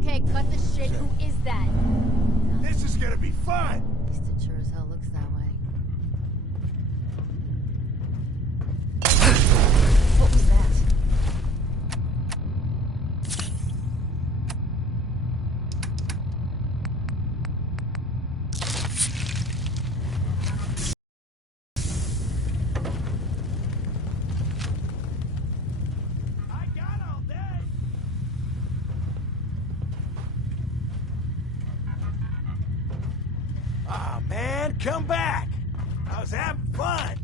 Okay, cut the shit. Who is that? This is gonna be fun! At least it sure as hell looks that way. What was that? I got all day! Aw, man, come back! I was having fun!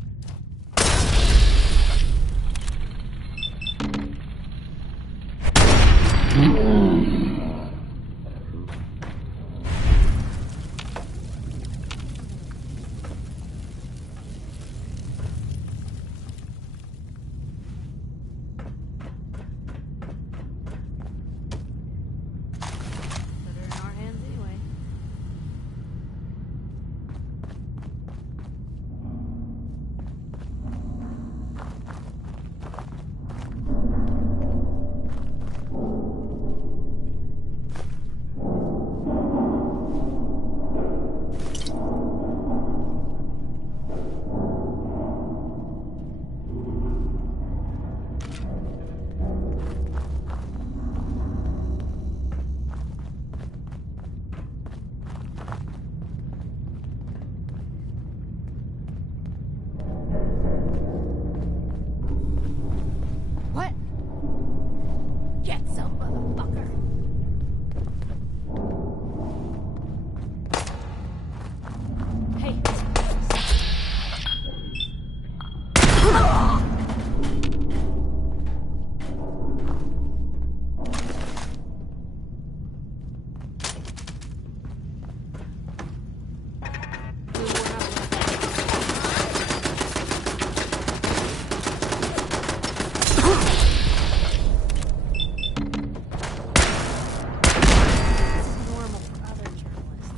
Better in our hands anyway. What? Get some, motherfucker. Hey. Normal for other journalists.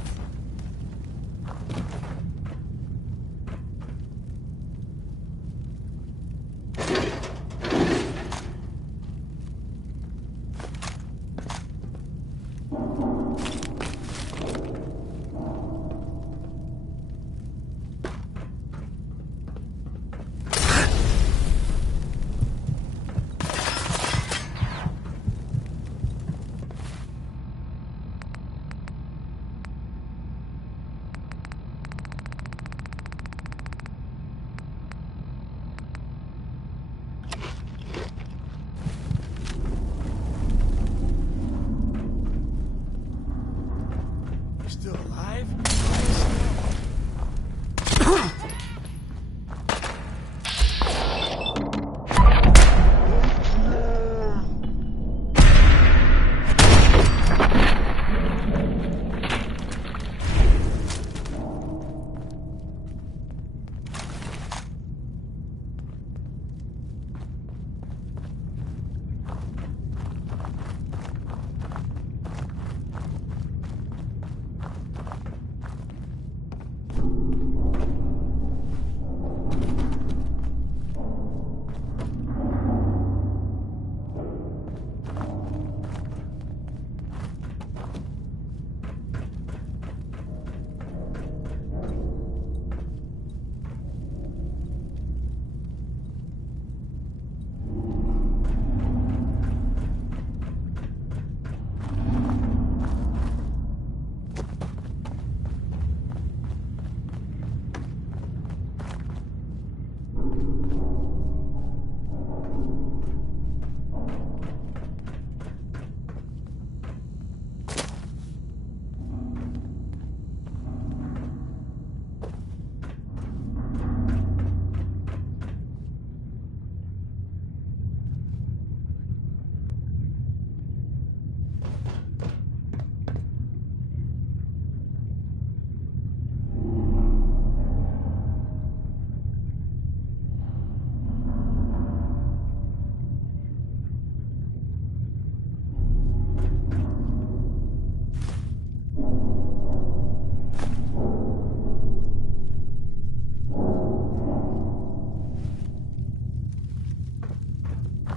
You're still alive?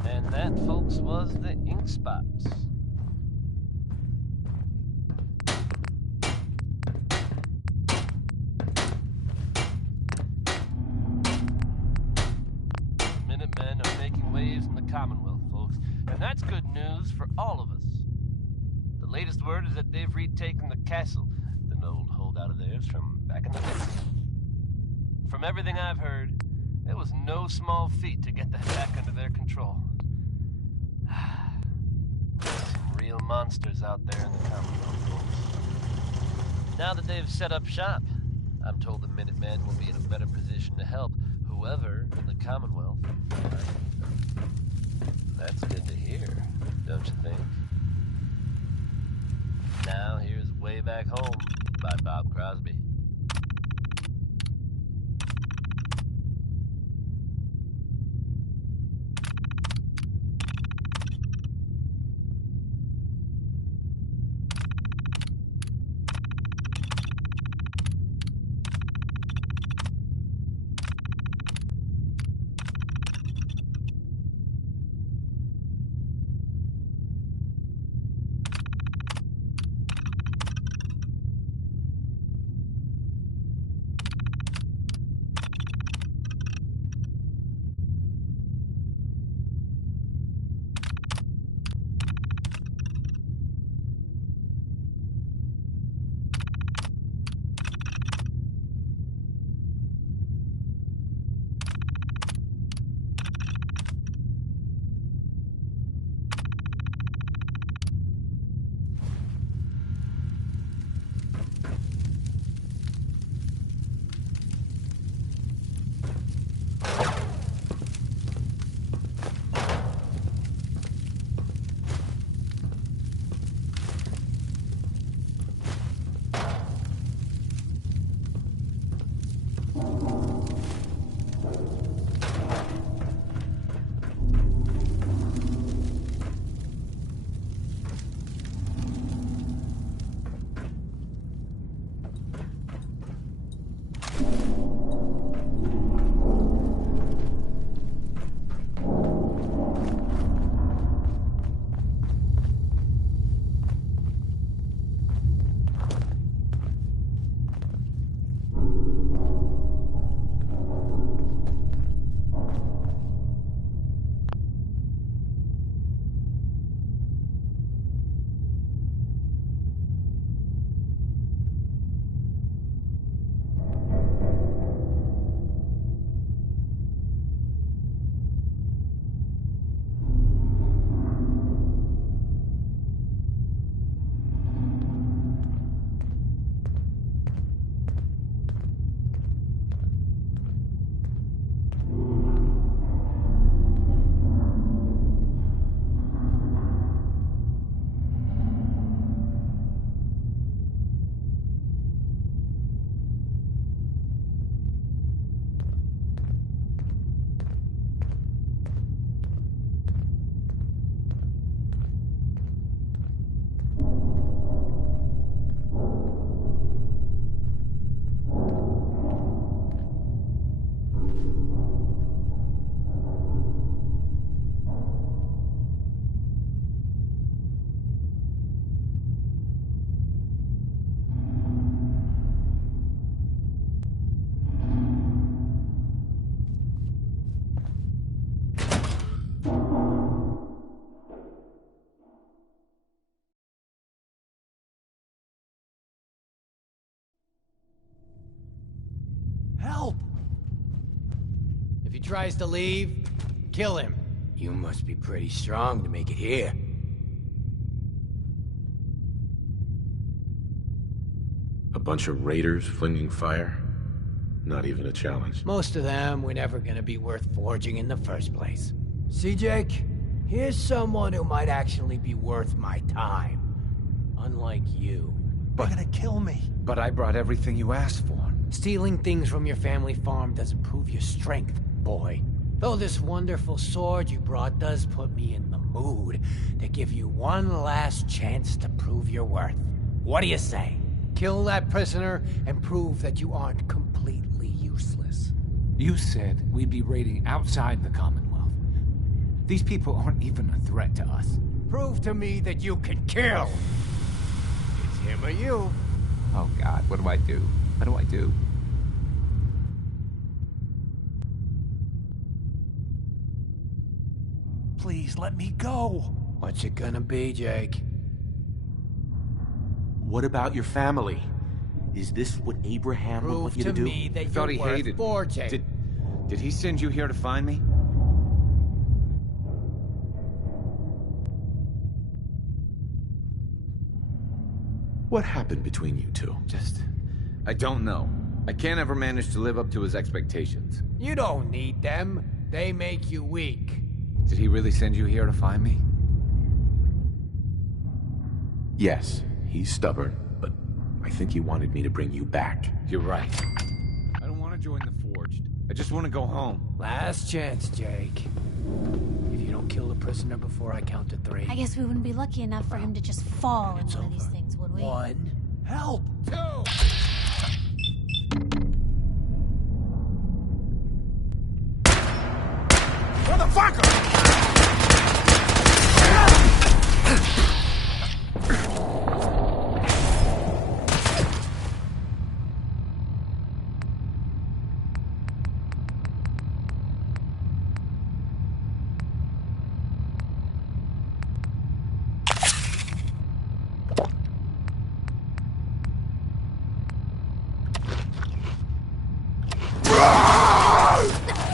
And that, folks, was the ink spots. That's good news for all of us. The latest word is that they've retaken the castle, an old holdout of theirs from back in the day. From everything I've heard, it was no small feat to get that back under their control. There's some real monsters out there in the Commonwealth. Now that they've set up shop, I'm told the Minutemen will be in a better position to help whoever in the Commonwealth. That's good to hear, don't you think? Now here's Way Back Home by Bob Crosby. Help! If he tries to leave, kill him. You must be pretty strong to make it here. A bunch of raiders flinging fire? Not even a challenge. Most of them were never gonna be worth forging in the first place. See, Jake? Here's someone who might actually be worth my time. Unlike you. They're gonna kill me. But I brought everything you asked for. Stealing things from your family farm doesn't prove your strength, boy. Though this wonderful sword you brought does put me in the mood to give you one last chance to prove your worth. What do you say? Kill that prisoner and prove that you aren't completely useless. You said we'd be raiding outside the Commonwealth. These people aren't even a threat to us. Prove to me that you can kill! It's him or you. Oh God, what do I do? What do I do? Please let me go. What's it gonna be, Jake? What about your family? Is this what Abraham would Prove want you to to do? me that Thought you're he worth hated me. forging. Did he send you here to find me? What happened between you two? I don't know. I can't ever manage to live up to his expectations. You don't need them. They make you weak. Did he really send you here to find me? Yes, he's stubborn, but I think he wanted me to bring you back. You're right. I don't want to join the Forged. I just want to go home. Last chance, Jake. If you don't kill the prisoner before I count to 3. I guess we wouldn't be lucky enough for him to just fall in It's one of these over. things, would we? 1. Help! 2. Motherfucker!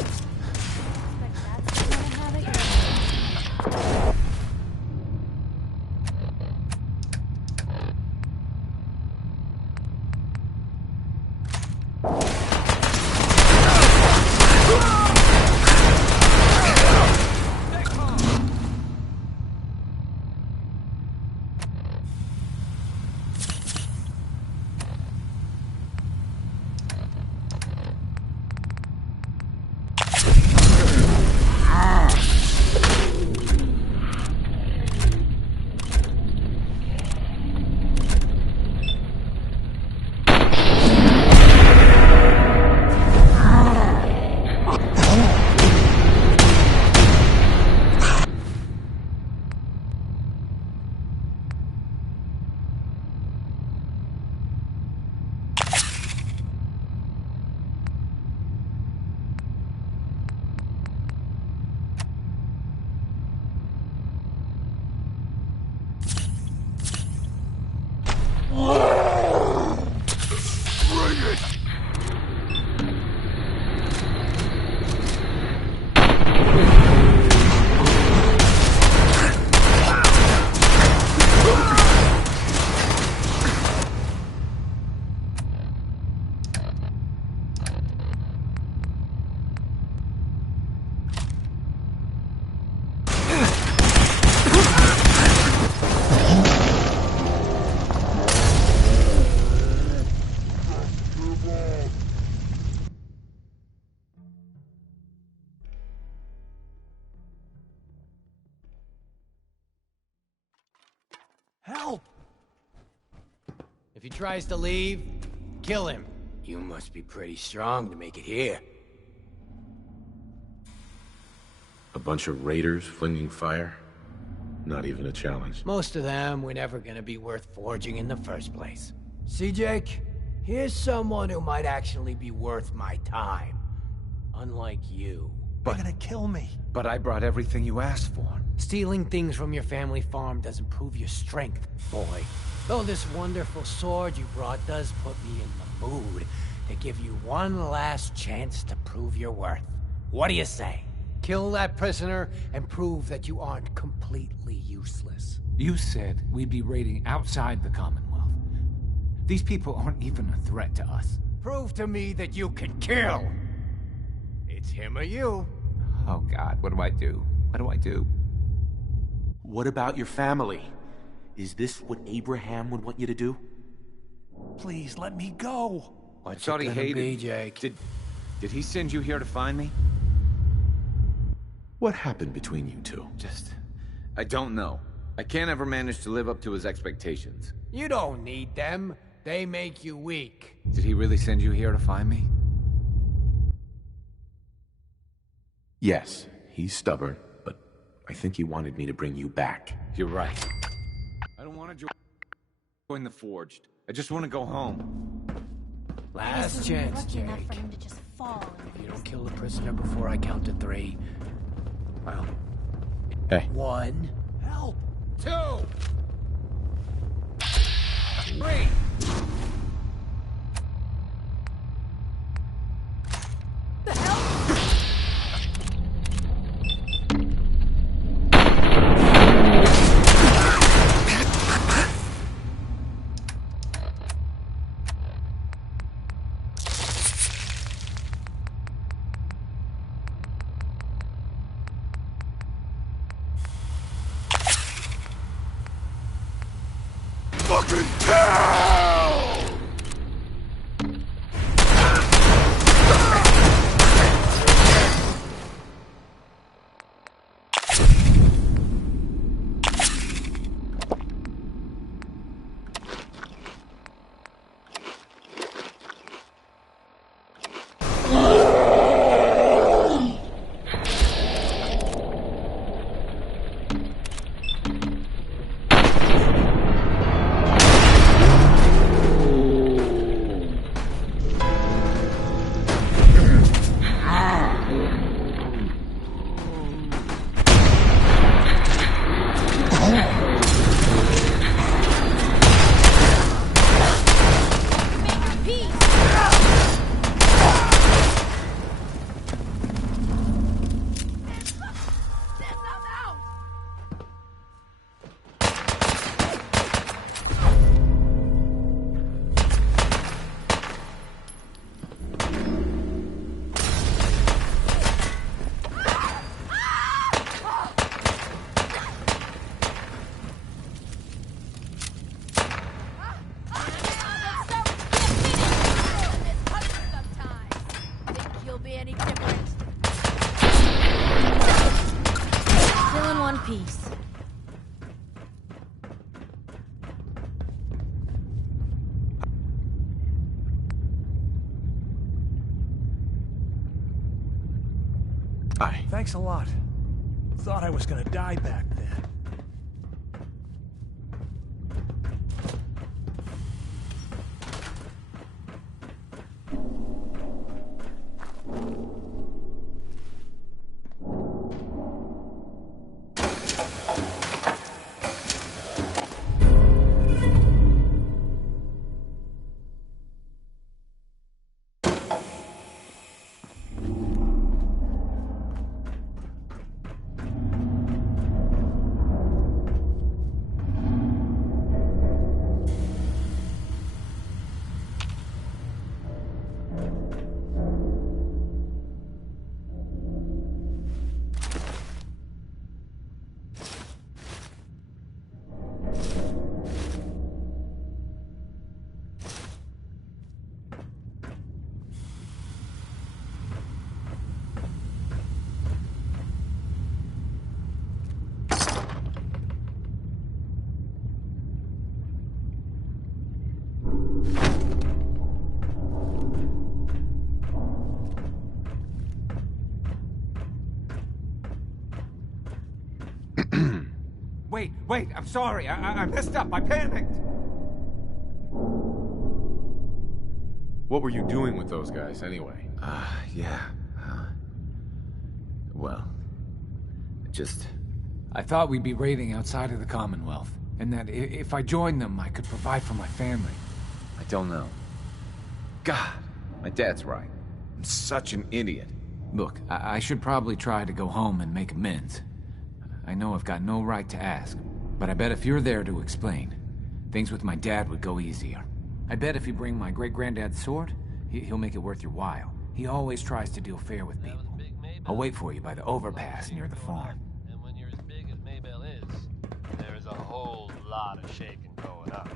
Expect that's gonna have it. Help! If he tries to leave, kill him. You must be pretty strong to make it here. A bunch of raiders flinging fire? Not even a challenge. Most of them were never gonna be worth forging in the first place. See, Jake? Here's someone who might actually be worth my time. Unlike you. They're gonna kill me. But I brought everything you asked for. Stealing things from your family farm doesn't prove your strength, boy. Though this wonderful sword you brought does put me in the mood to give you one last chance to prove your worth. What do you say? Kill that prisoner and prove that you aren't completely useless. You said we'd be raiding outside the Commonwealth. These people aren't even a threat to us. Prove to me that you can kill. It's him or you. Oh God, what do I do? What do I do? What about your family? Is this what Abraham would want you to do? Please let me go. What's I thought it he gonna hated be, me. Jake? Did he send you here to find me? What happened between you two? I don't know. I can't ever manage to live up to his expectations. You don't need them. They make you weak. Did he really send you here to find me? Yes, he's stubborn, but I think he wanted me to bring you back. You're right. I don't want to join the Forged. I just want to go home. Last We'd be chance, lucky enough for Jake. him to just fall in If one you of don't these kill the prisoner before I count to 3, well, Hey. 1. Help! 2. 3. Fucking hell! Still in one piece. Hi. Thanks a lot. Thought I was gonna die back then. Wait, I'm sorry. I messed up. I panicked. What were you doing with those guys, anyway? Yeah. Well, just... I thought we'd be raiding outside of the Commonwealth, and that if I joined them, I could provide for my family. I don't know. God, my dad's right. I'm such an idiot. Look, I should probably try to go home and make amends. I know I've got no right to ask, but I bet if you're there to explain, things with my dad would go easier. I bet if you bring my great-granddad's sword, he'll make it worth your while. He always tries to deal fair with people. I'll wait for you by the overpass near the farm. And when you're as big as Maybell is, there is a whole lot of shaking going on.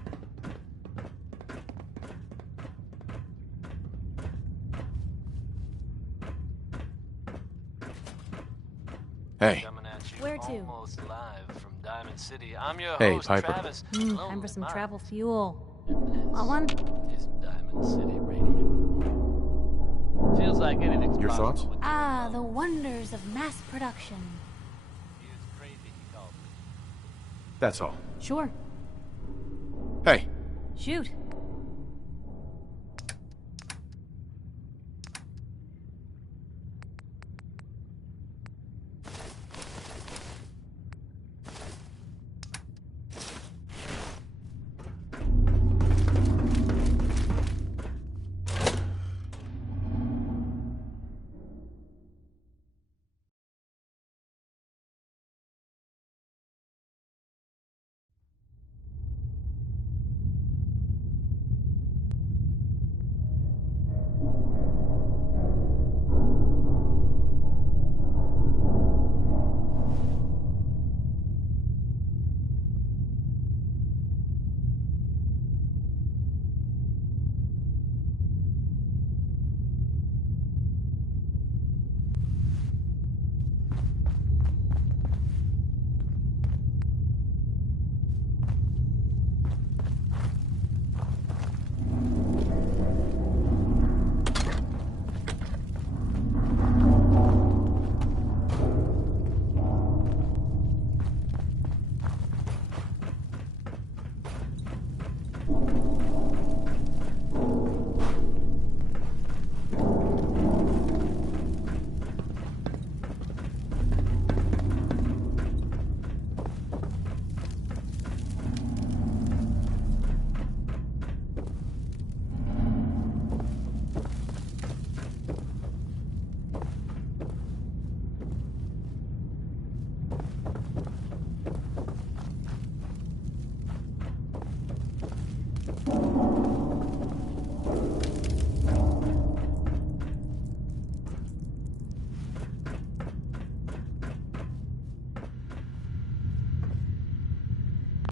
Hey. Coming at you Where to? almost live from Diamond City. I'm your Hey, host, Piper. Travis. Time for some Lonely travel Minds. fuel. And Want one? this is Diamond City Radio. Feels like anything's Your possible thoughts? with Ah, your the love. wonders of mass production. He is crazy, he called me. That's all. Sure. Hey. Shoot.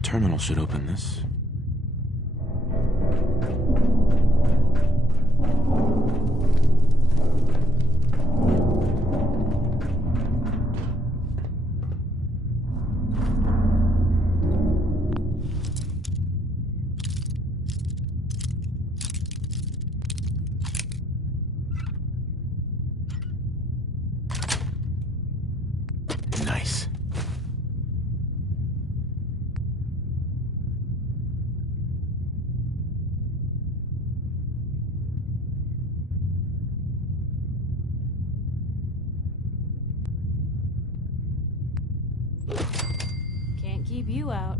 terminal should open this. Nice. Can't keep you out.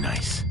Nice.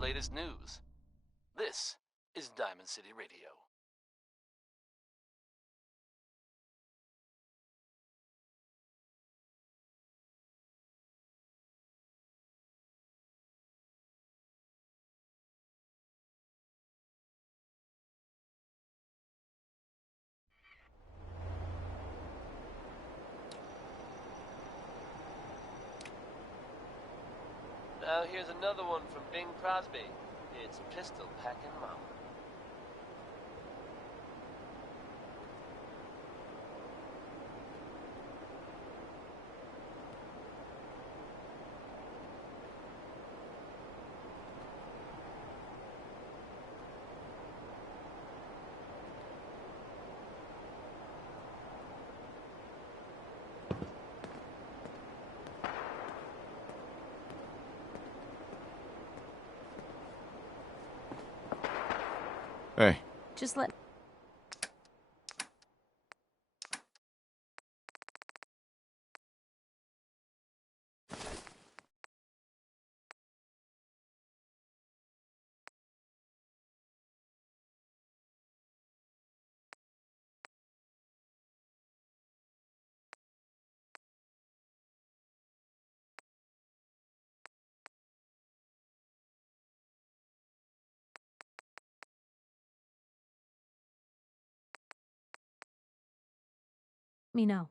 latest news. This is Diamond City Radio. Now here's another one from Bing Crosby. It's Pistol Packin' Mama. Hey. Just let... me know.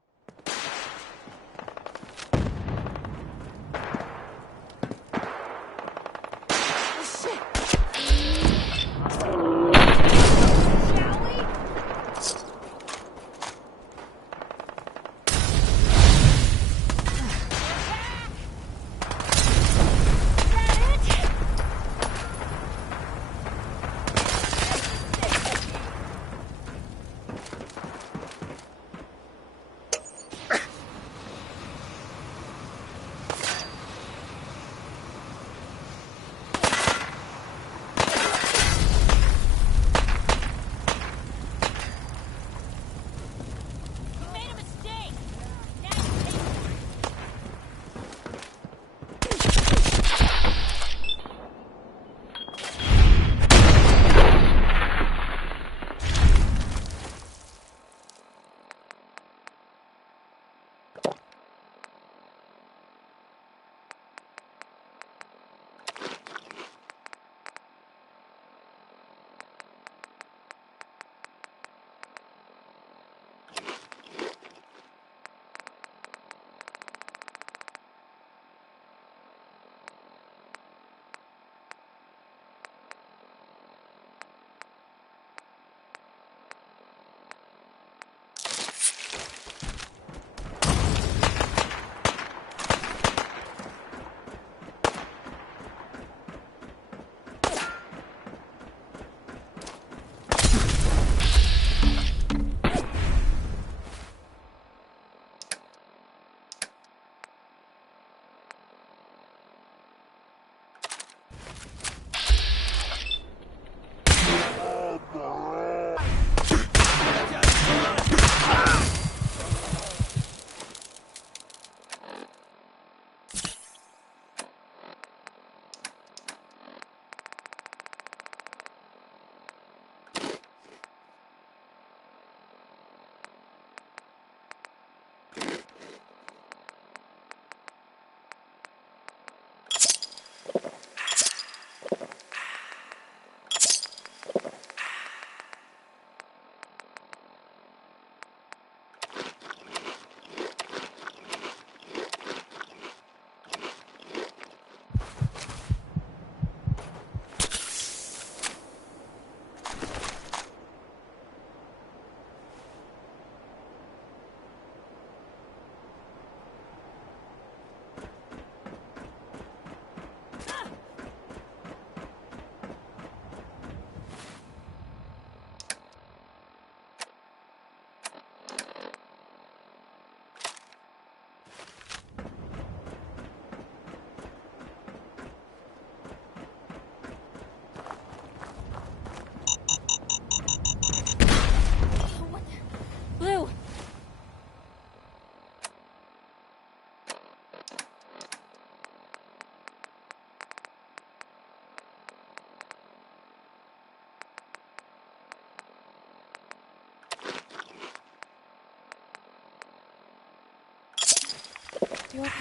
You okay?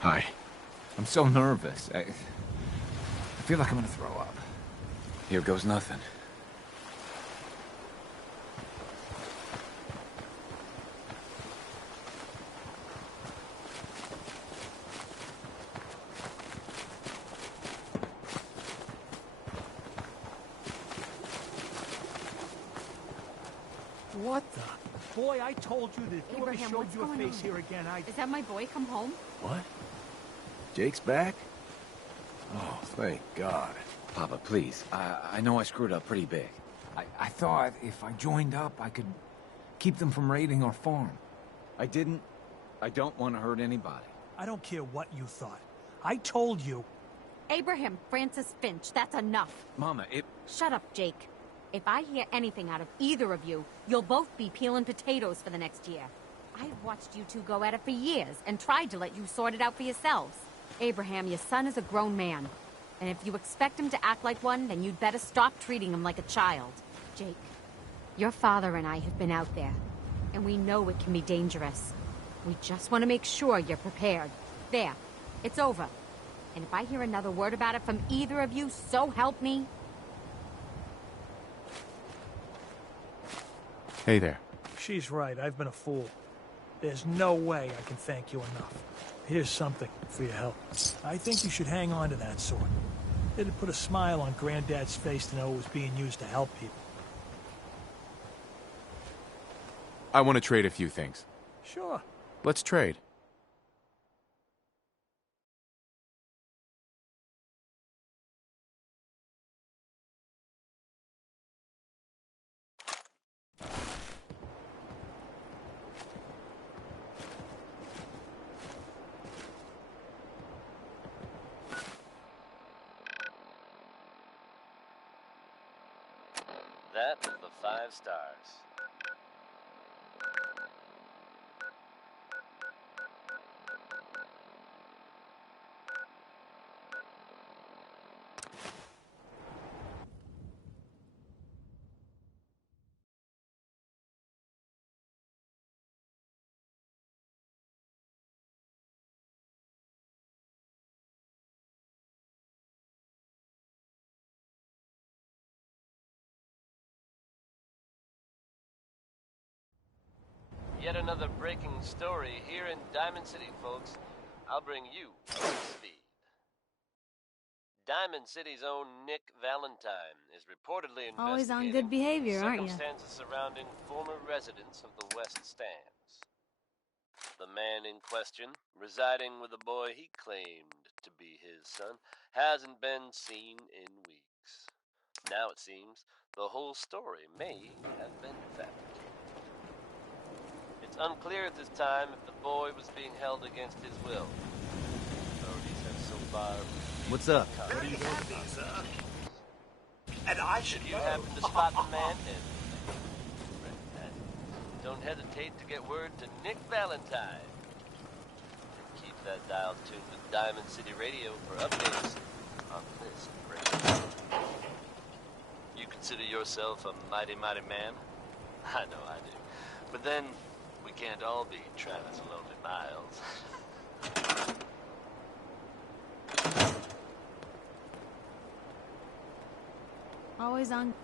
Hi. I'm so nervous. I feel like I'm gonna throw up. Here goes nothing. What the? Boy, I told you that if you ever Abraham, showed what's your going face on? here again, I'd... Is that my boy come home? What? Jake's back? Oh, thank God. Papa, please. I know I screwed up pretty big. I thought if I joined up, I could keep them from raiding our farm. I didn't. I don't want to hurt anybody. I don't care what you thought. I told you. Abraham Francis Finch, that's enough. Mama, Shut up, Jake. If I hear anything out of either of you, you'll both be peeling potatoes for the next year. I've watched you two go at it for years and tried to let you sort it out for yourselves. Abraham, your son is a grown man. And if you expect him to act like one, then you'd better stop treating him like a child. Jake, your father and I have been out there, and we know it can be dangerous. We just want to make sure you're prepared. There, it's over. And if I hear another word about it from either of you, so help me. Hey there. She's right. I've been a fool. There's no way I can thank you enough. Here's something for your help. I think you should hang on to that sword. It'd put a smile on Granddad's face to know it was being used to help people. I want to trade a few things. Sure. Let's trade. That was the 5 stars. Yet another breaking story here in Diamond City, folks. I'll bring you up to speed. Diamond City's own Nick Valentine is reportedly investigating Always on good behavior, aren't you? circumstances surrounding former residents of the West Stands. The man in question, residing with a boy he claimed to be his son, hasn't been seen in weeks. Now it seems the whole story may have been fabricated. It's unclear at this time if the boy was being held against his will. Authorities have so far... What's up? Very happy, sir. And I should If you happen to spot the man, don't hesitate to get word to Nick Valentine. And keep that dial tuned to Diamond City Radio for updates on this breaking. You can consider yourself a mighty, mighty man? I know I do. But then, we can't all be Travis Lonely Miles. Always on.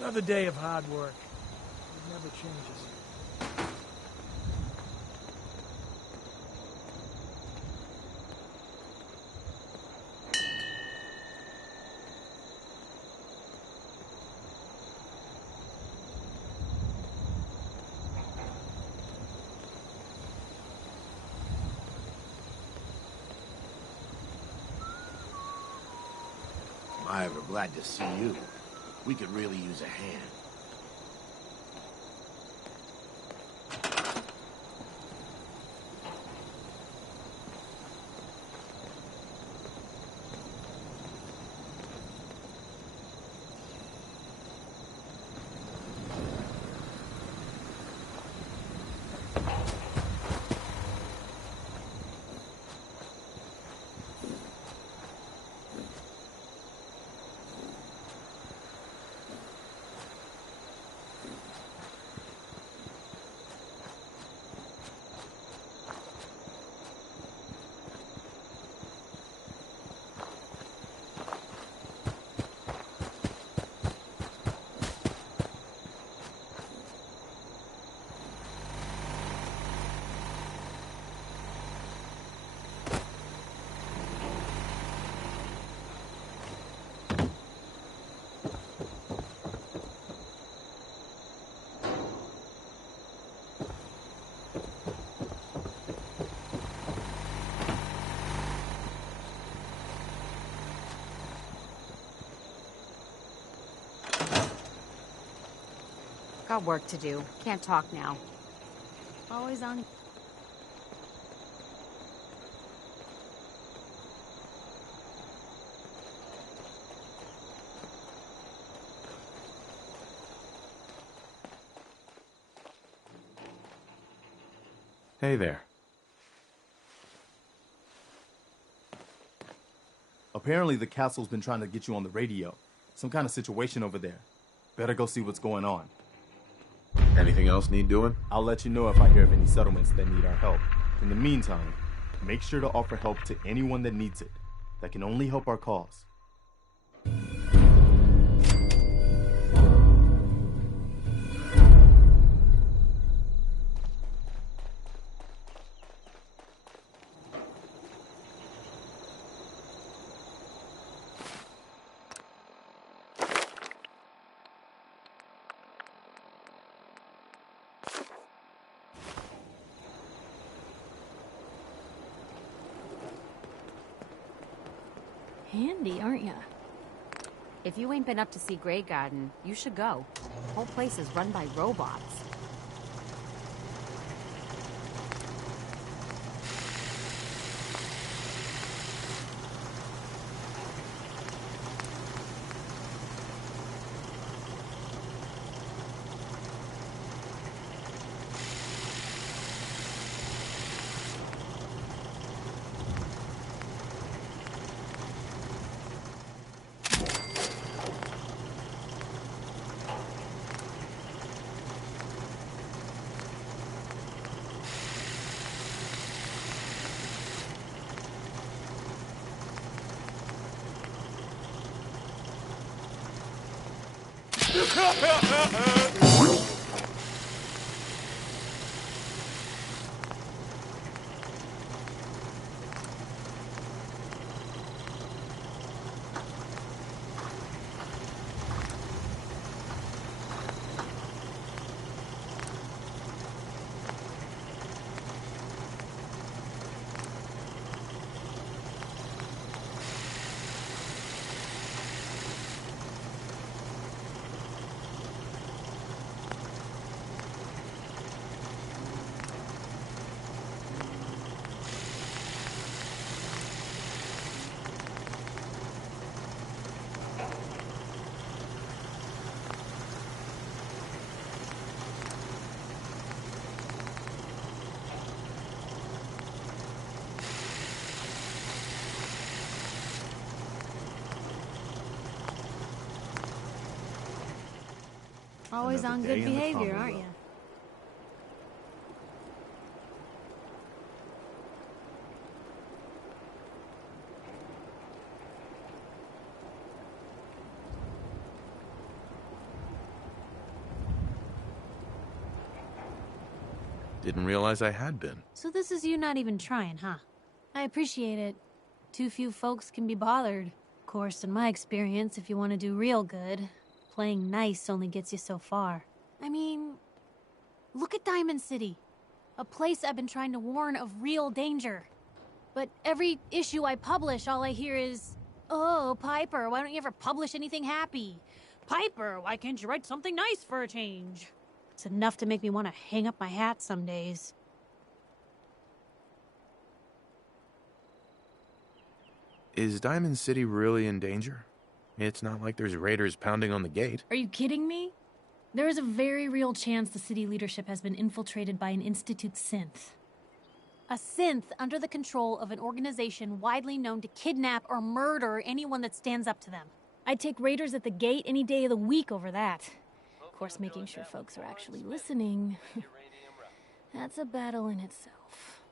Another day of hard work. It never changes. Am I ever glad to see you? We could really use a hand. Got work to do. Can't talk now. Always on. Hey there. Apparently the castle's been trying to get you on the radio. Some kind of situation over there. Better go see what's going on. Anything else need doing? I'll let you know if I hear of any settlements that need our help. In the meantime, make sure to offer help to anyone that needs it. That can only help our cause. Handy, aren't ya? If you ain't been up to see Grey Garden, you should go. The whole place is run by robots. Always Another on day good in the behavior, aren't Commonwealth. you? Didn't realize I had been. So this is you not even trying, huh? I appreciate it. Too few folks can be bothered. Of course, in my experience, if you want to do real good, playing nice only gets you so far. I mean, look at Diamond City. A place I've been trying to warn of real danger. But every issue I publish, all I hear is, "Oh, Piper, why don't you ever publish anything happy? Piper, why can't you write something nice for a change?" It's enough to make me want to hang up my hat some days. Is Diamond City really in danger? It's not like there's raiders pounding on the gate. Are you kidding me? There is a very real chance the city leadership has been infiltrated by an Institute synth. A synth under the control of an organization widely known to kidnap or murder anyone that stands up to them. I'd take raiders at the gate any day of the week over that. Of course, making sure folks are actually listening. That's a battle in itself.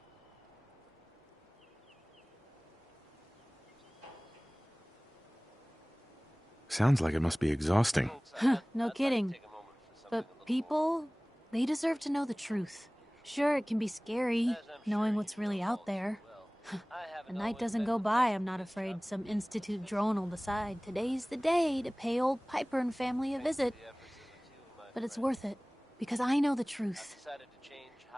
Sounds like it must be exhausting. No kidding. But people, they deserve to know the truth. Sure, it can be scary, knowing what's really out there. A night doesn't go by, I'm not afraid some Institute drone will decide today's the day to pay old Piper and family a visit. But it's worth it, because I know the truth.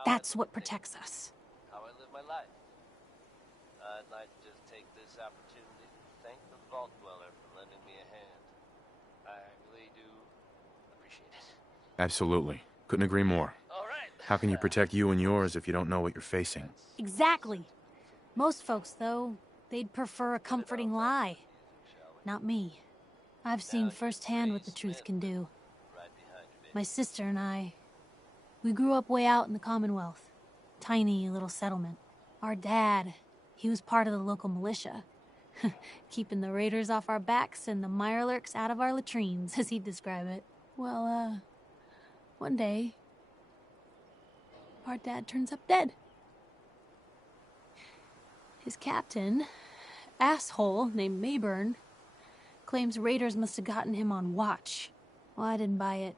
That's what protects us. How I live my life. I'd like to just take this opportunity to thank the Vault Dweller for lending me a hand. I really do appreciate it. Absolutely. Couldn't agree more. All right. How can you protect you and yours if you don't know what you're facing? Exactly. Most folks, though, they'd prefer a comforting lie. Not me. I've seen firsthand what the truth can do. My sister and I, we grew up way out in the Commonwealth. Tiny little settlement. Our dad, he was part of the local militia. Keeping the raiders off our backs and the mirelurks out of our latrines, as he'd describe it. Well, one day, our dad turns up dead. His captain, asshole named Mayburn, claims raiders must have gotten him on watch. Well, I didn't buy it.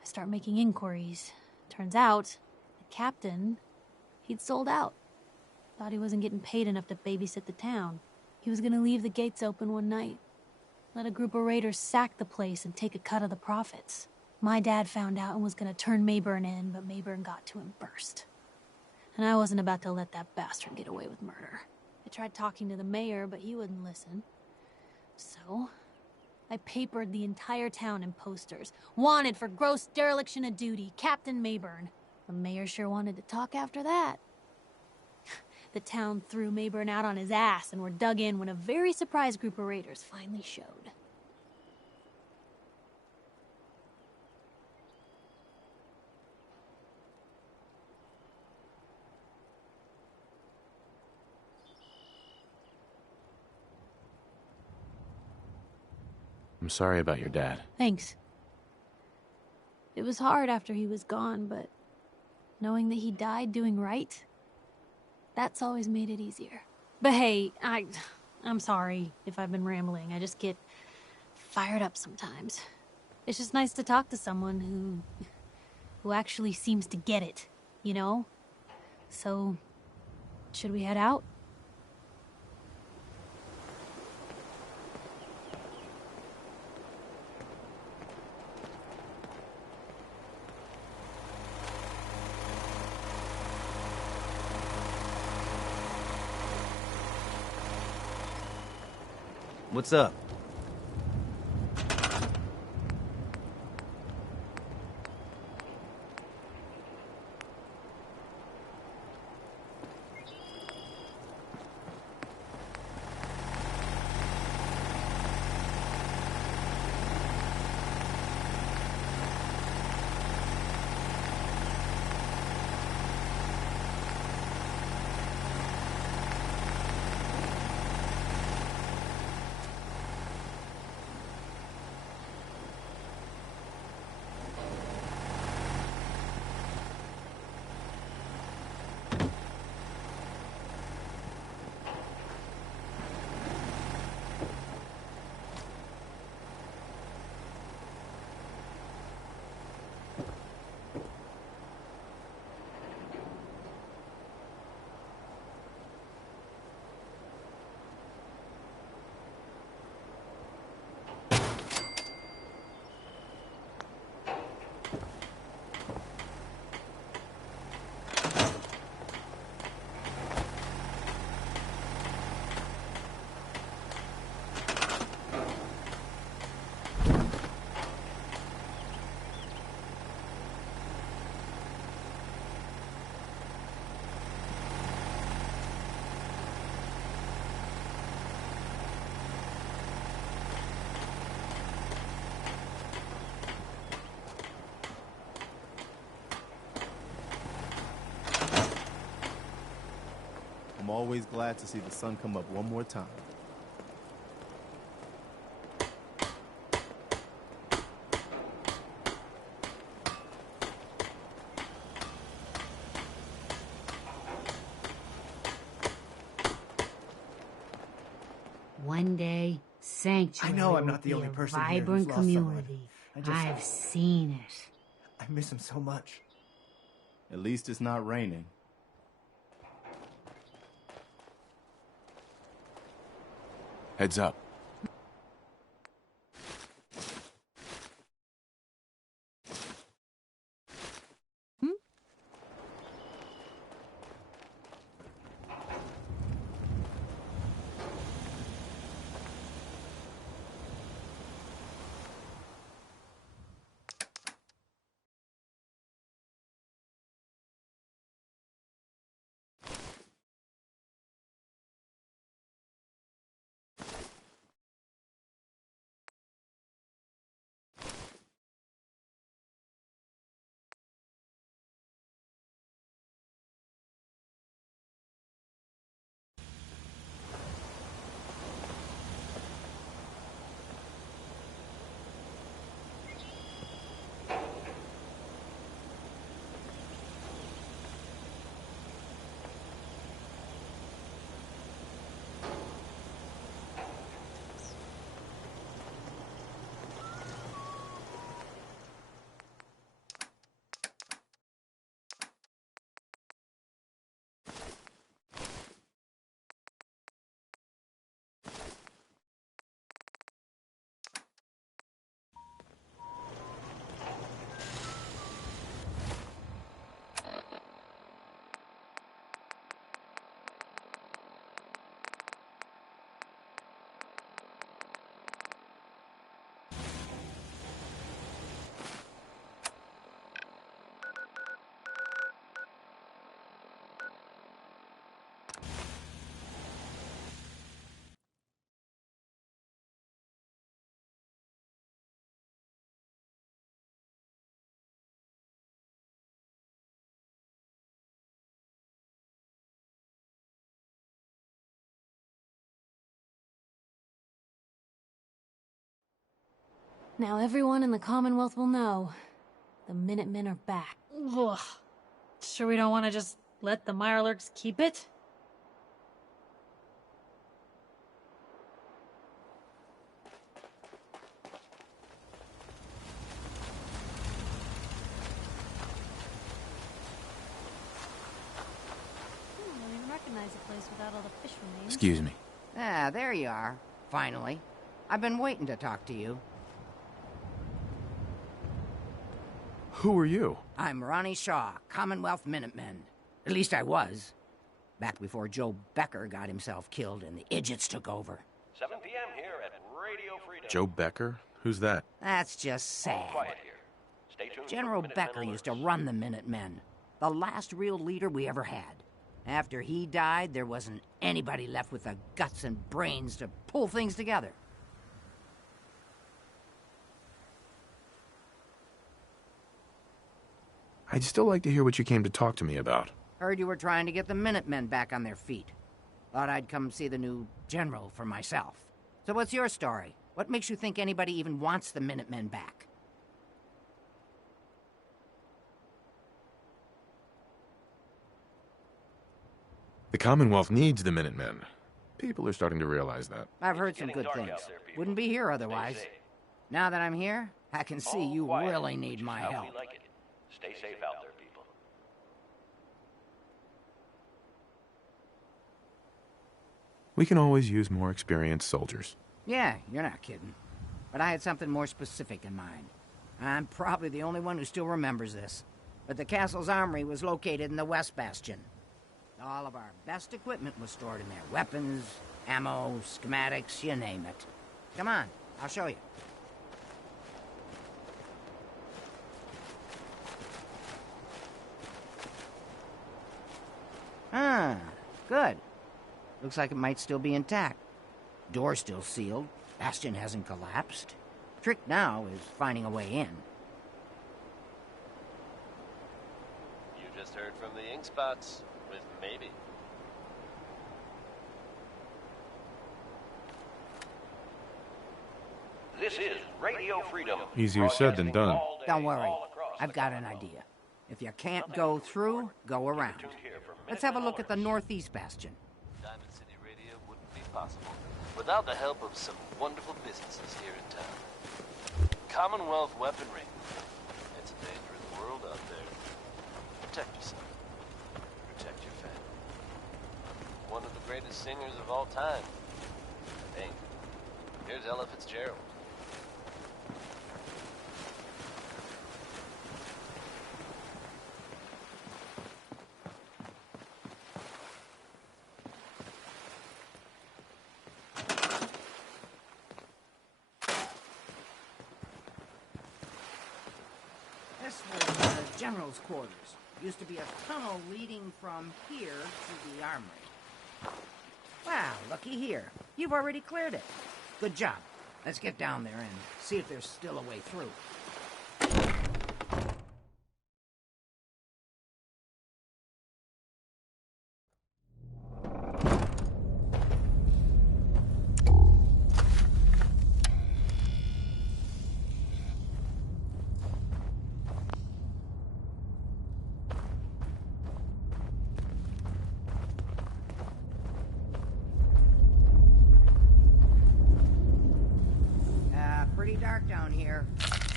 I start making inquiries. Turns out, the captain, he'd sold out. Thought he wasn't getting paid enough to babysit the town. He was gonna leave the gates open one night. Let a group of raiders sack the place and take a cut of the profits. My dad found out and was gonna turn Mayburn in, but Mayburn got to him first. And I wasn't about to let that bastard get away with murder. I tried talking to the mayor, but he wouldn't listen. So, I papered the entire town in posters. Wanted for gross dereliction of duty, Captain Mayburn. The mayor sure wanted to talk after that. The town threw Mayburn out on his ass and were dug in when a very surprised group of raiders finally showed. I'm sorry about your dad. Thanks. It was hard after he was gone, but knowing that he died doing right, that's always made it easier. But hey, I'm sorry if I've been rambling. I just get fired up sometimes. It's just nice to talk to someone who actually seems to get it, you know? So, should we head out? What's up? always glad to see the sun come up one more time. One day, Sanctuary I know I'm will not the be only a person here who's vibrant lost someone. community. I I've seen it. I miss him so much. At least it's not raining. Heads up. Now everyone in the Commonwealth will know. The Minutemen are back. Ugh. Sure we don't want to just let the Mirelurks keep it? I don't even recognize the place without all the fish remains. Excuse me. Ah, there you are. Finally. I've been waiting to talk to you. Who are you? I'm Ronnie Shaw, Commonwealth Minutemen. At least I was. Back before Joe Becker got himself killed and the idiots took over. 7 p.m. here at Radio Freedom. Joe Becker? Who's that? That's just sad. Quiet here. Stay tuned. General Minutemen Becker used to alerts. run the Minutemen. The last real leader we ever had. After he died, there wasn't anybody left with the guts and brains to pull things together. I'd still like to hear what you came to talk to me about. Heard you were trying to get the Minutemen back on their feet. Thought I'd come see the new general for myself. So what's your story? What makes you think anybody even wants the Minutemen back? The Commonwealth needs the Minutemen. People are starting to realize that. I've heard some good things. Wouldn't be here otherwise. Now that I'm here, I can see you really need my help. Stay safe out there, people. We can always use more experienced soldiers. Yeah, you're not kidding. But I had something more specific in mind. I'm probably the only one who still remembers this. But the castle's armory was located in the West Bastion. All of our best equipment was stored in there. Weapons, ammo, schematics, you name it. Come on, I'll show you. Ah, good. Looks like it might still be intact. Door's still sealed. Bastion hasn't collapsed. Trick now is finding a way in. You just heard from the ink spots with maybe. This is Radio Freedom. Easier said than done. Don't worry. I've got an idea. If you can't go through, go around. Let's have a look at the Northeast Bastion. Diamond City Radio wouldn't be possible without the help of some wonderful businesses here in town. Commonwealth Weaponry. It's a dangerous world out there. Protect yourself. Protect your family. One of the greatest singers of all time, I think. Here's Ella Fitzgerald. This was the general's quarters. Used to be a tunnel leading from here to the armory. Wow, looky here. You've already cleared it. Good job. Let's get down there and see if there's still a way through. Pretty dark down here.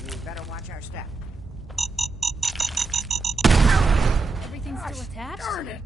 We better watch our step. Everything's still attached? Darn it!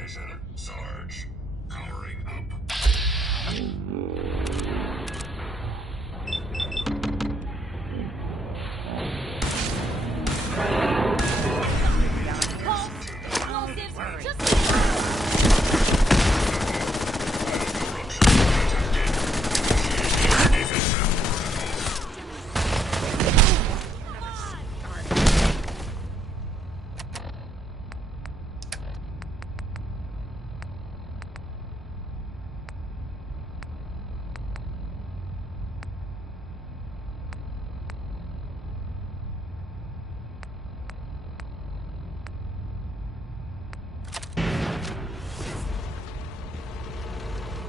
Confirmation. Sarge. Powering up.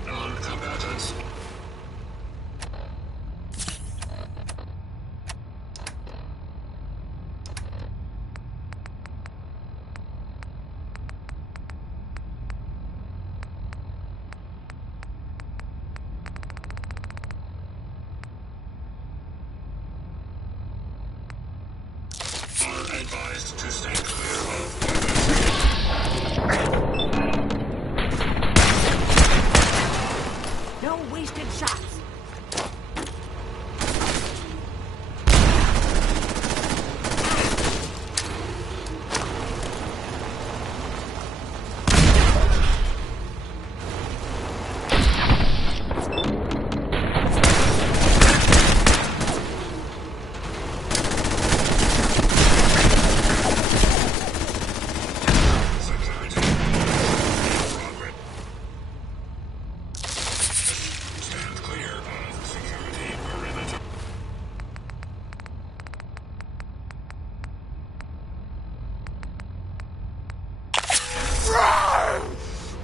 Non-combatants. Are advised to stay clear of No wasted shots.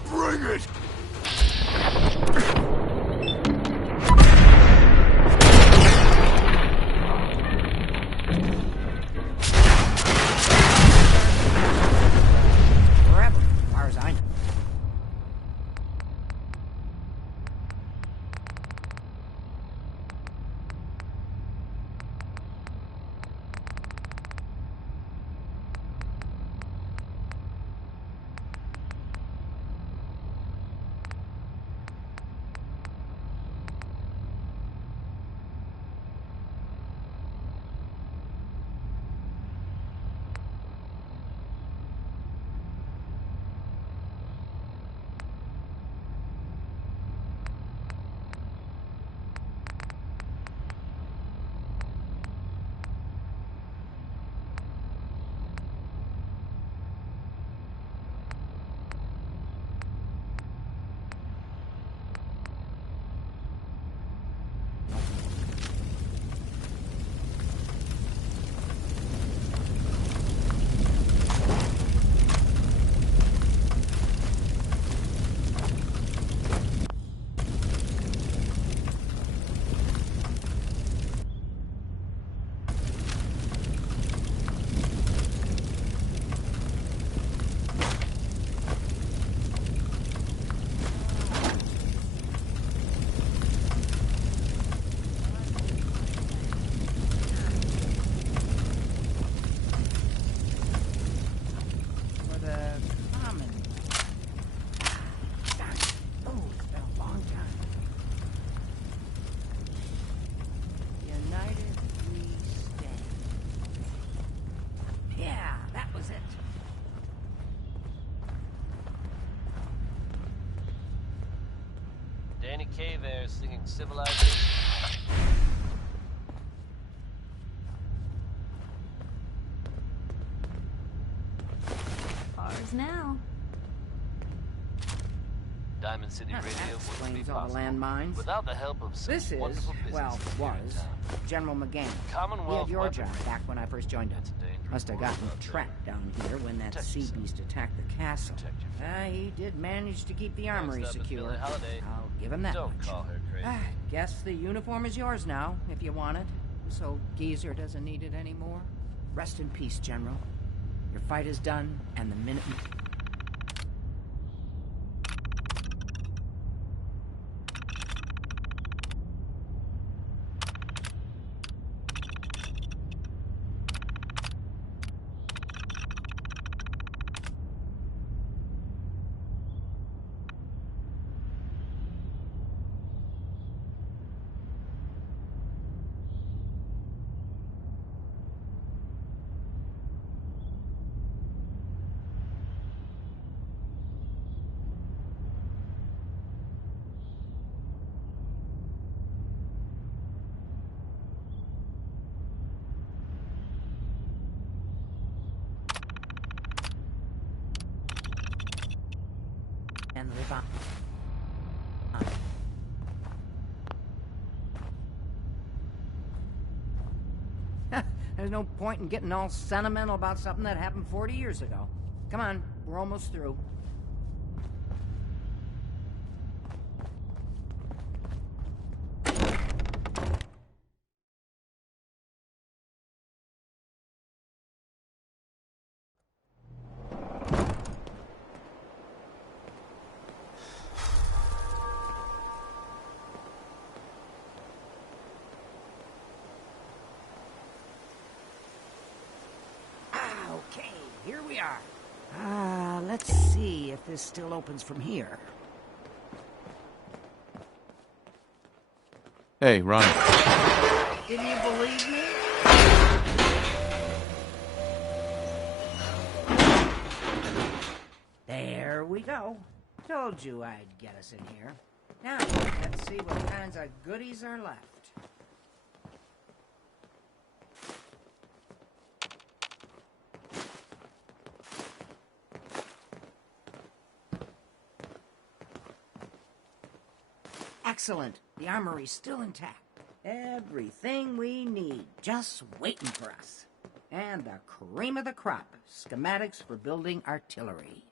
Bring it! Forever, as far as I know. Danny Kaye there singing Civilization. Ours now. Diamond City That Radio wouldn't be explains all the possible landmines. without the help of some This is, wonderful well, businesses here in was, town. General McGann. He Commonwealth had your job weaponry. back when I first joined him. Must have gotten trapped down here when that sea beast attacked the castle. He did manage to keep the armory Next up is secure. Billie Holiday. I'll give him that Don't much. call her crazy. Guess the uniform is yours now, if you want it. So Geezer doesn't need it anymore. Rest in peace, General. Your fight is done, and the minute... There's no point in getting all sentimental about something that happened 40 years ago. Come on, we're almost through. Okay, here we are. Let's see if this still opens from here. Hey, Ronnie. Didn't you believe me? There we go. Told you I'd get us in here. Now, let's see what kinds of goodies are left. Excellent. The armory's still intact. Everything we need, just waiting for us. And the cream of the crop, schematics for building artillery.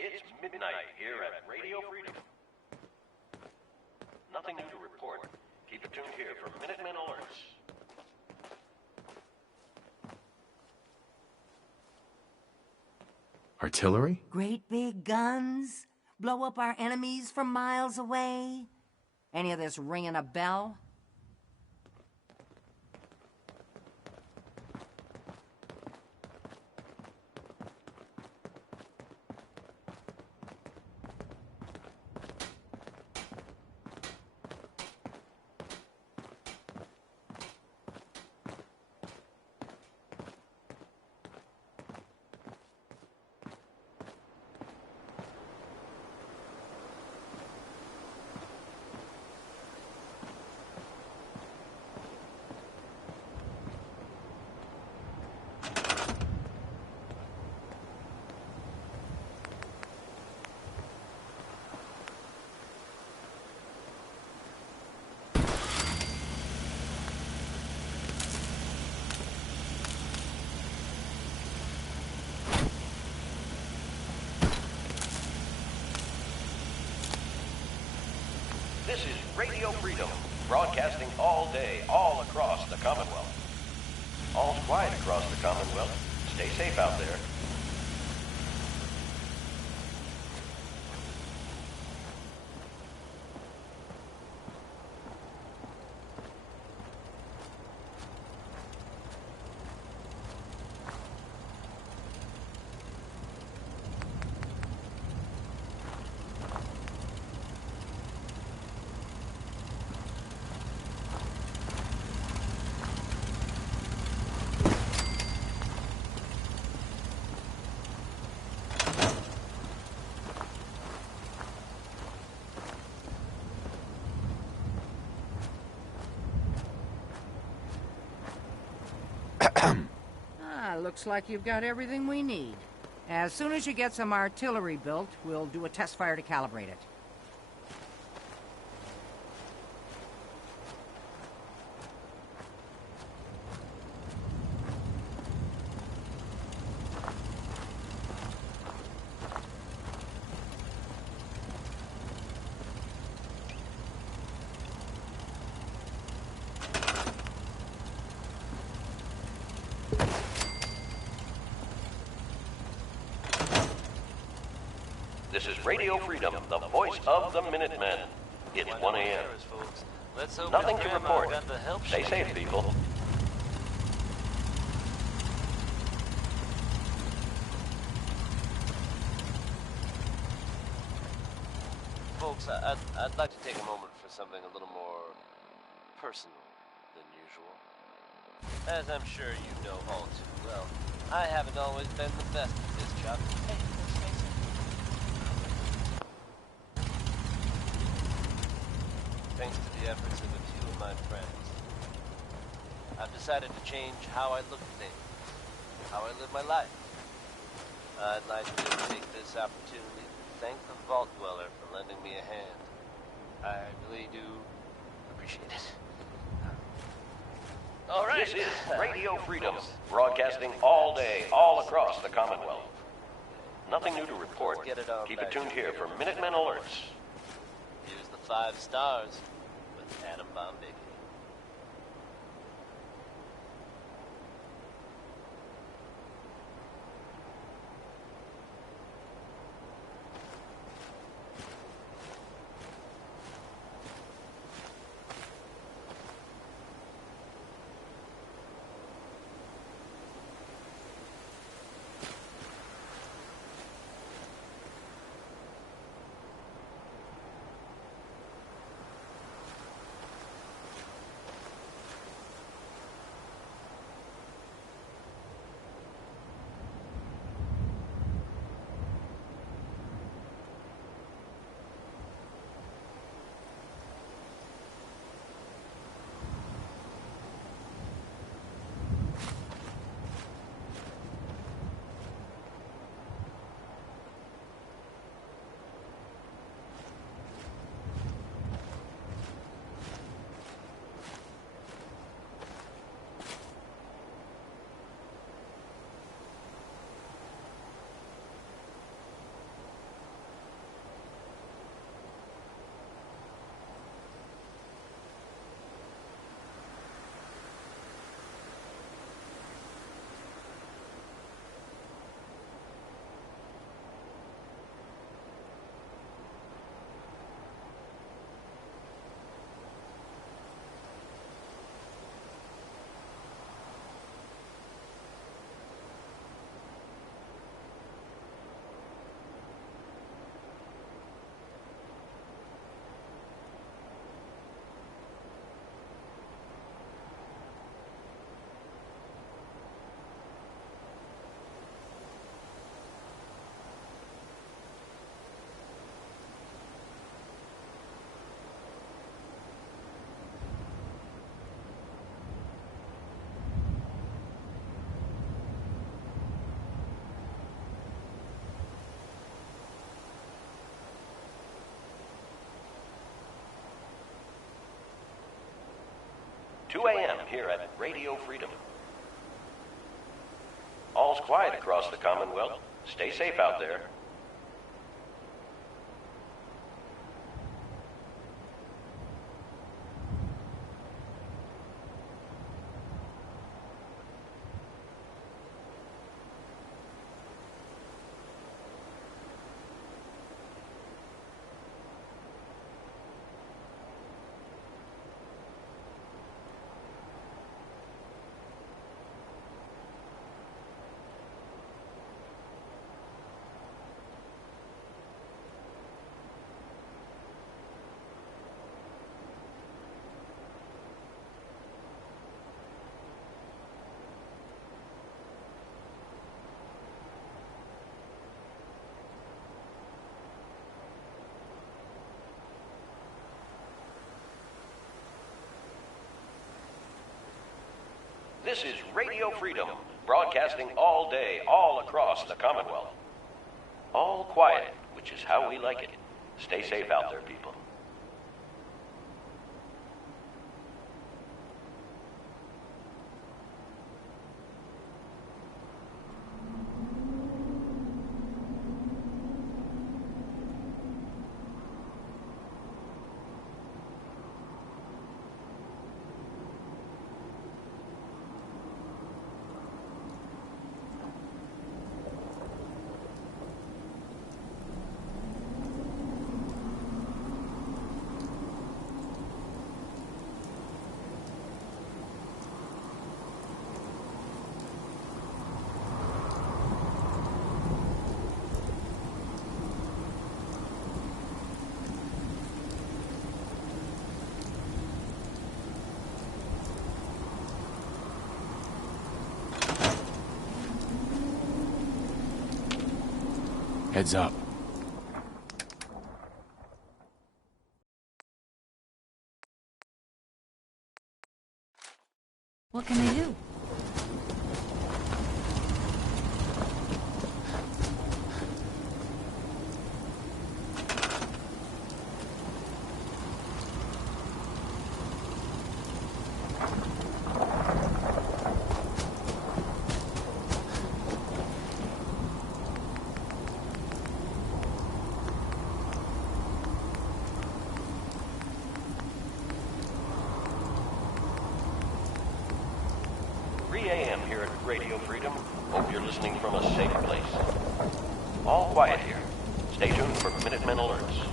It's midnight here at Radio Freedom. Nothing new to report. Keep it tuned here for Minutemen alerts. Artillery? Great big guns? Blow up our enemies from miles away? Any of this ringing a bell? This is Radio Freedom, broadcasting all day, all across the Commonwealth. All's quiet across the Commonwealth. Stay safe out there. Looks like you've got everything we need. As soon as you get some artillery built, we'll do a test fire to calibrate it. This is Radio Freedom, the voice of the Minutemen. It's 1 a.m. Nothing to report. Stay safe, people. Folks, I'd like to take a moment for something a little more personal than usual. As I'm sure you know all too well, I haven't always been the best at this job. Hey, let's face it. Thanks to the efforts of a few of my friends, I've decided to change how I look at things, how I live my life. I'd like to take this opportunity to thank the Vault Dweller for lending me a hand. I really do appreciate it. All right. This is Radio Freedom, broadcasting all day, all across the Commonwealth. Nothing new to report. Keep it tuned here for Minutemen alerts. Here's the 5 stars with Atom Bomb Baby. Two a.m. here at Radio Freedom. All's quiet across the Commonwealth. Stay safe out there. This is Radio Freedom, broadcasting all day, all across the Commonwealth. All quiet, which is how we like it. Stay safe out there, people. Heads up. What can they do? AM here at Radio Freedom. Hope you're listening from a safe place. All quiet here. Stay tuned for Minutemen alerts.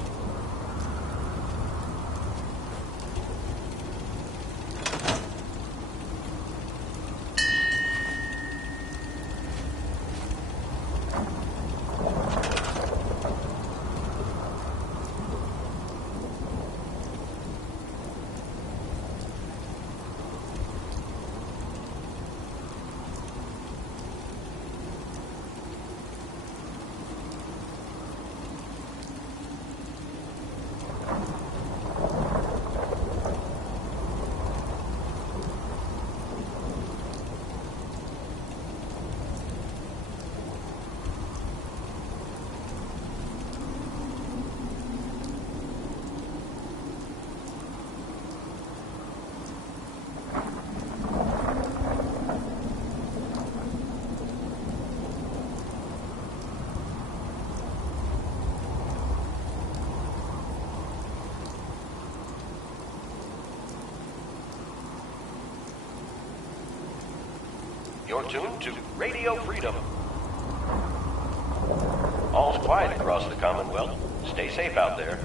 You're tuned to Radio Freedom. All's quiet across the Commonwealth. Stay safe out there.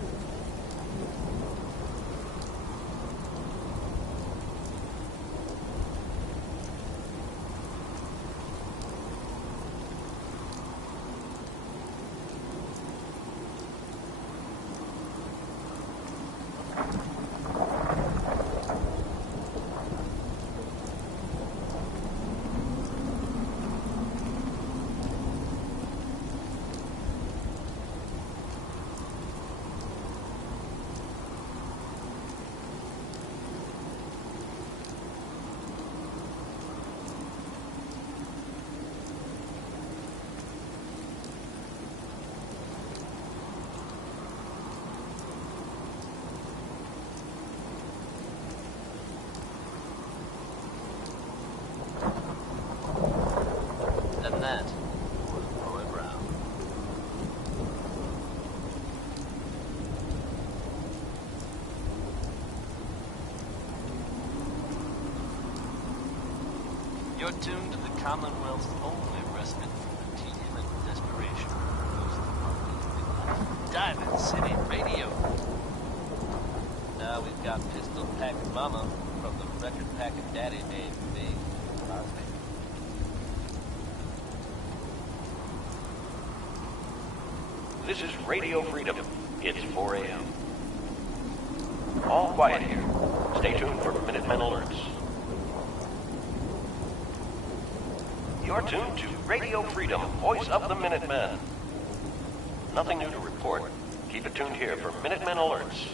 And that was Roy Brown. You're tuned to the Commonwealth's only respite from the tedium and desperation of Diamond City Radio. Now we've got Pistol Packed Mama from the record packing daddy named Big Crosby. This is Radio Freedom. It's 4 a.m. All quiet here. Stay tuned for Minutemen alerts. You're tuned to Radio Freedom, voice of the Minutemen. Nothing new to report. Keep it tuned here for Minutemen alerts.